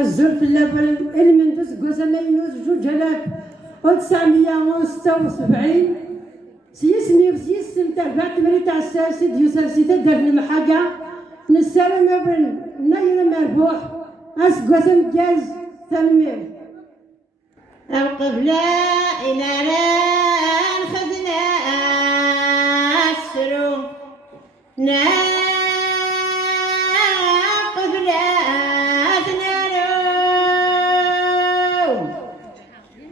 الزر في اللبن المندس قسمينوس 2976 سيسمي وسيسم تربع تمريت على الساسي ديوساسي تدر المحاجة نسالم ابن نايل مربوح اسقسم جاز تنمير أوقف لا إله خذنا السرو ناقف لا ثنارو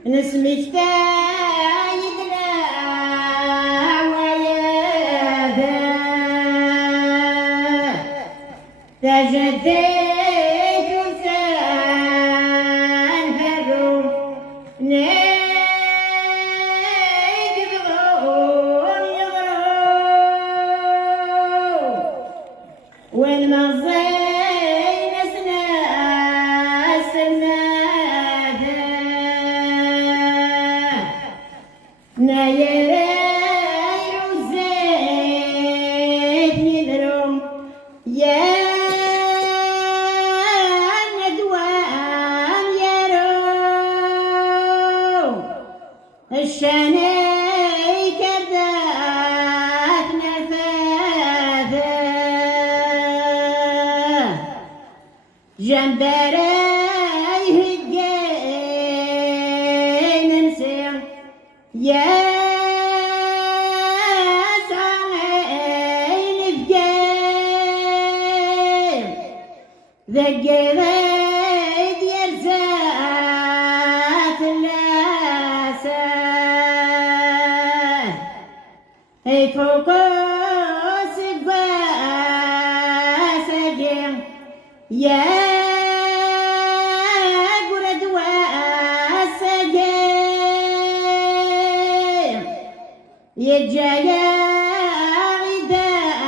نسمك تايدنا وياذا تجدد وين ما زين سناها ناير وزيت يدرم يا ندوان يا رو الشاني كذات نفاذا جنبري هجين نسير يا سعيل فجين ذقريت يرزات اللاسة اي فوقوس باسجين يا قرد واسجين يجايا غداء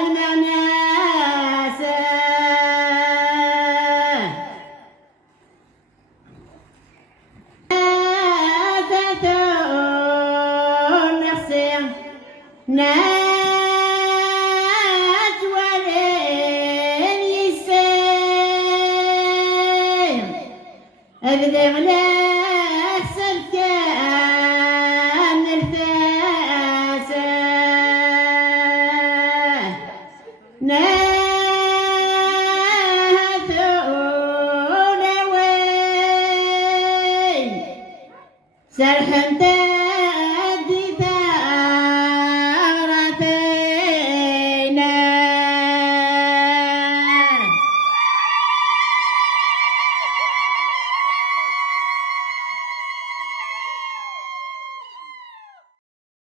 المناسة تثون نفسي ناس ولين يسير أبدغ لك سلكان الفاسة ناثون وين سرحنت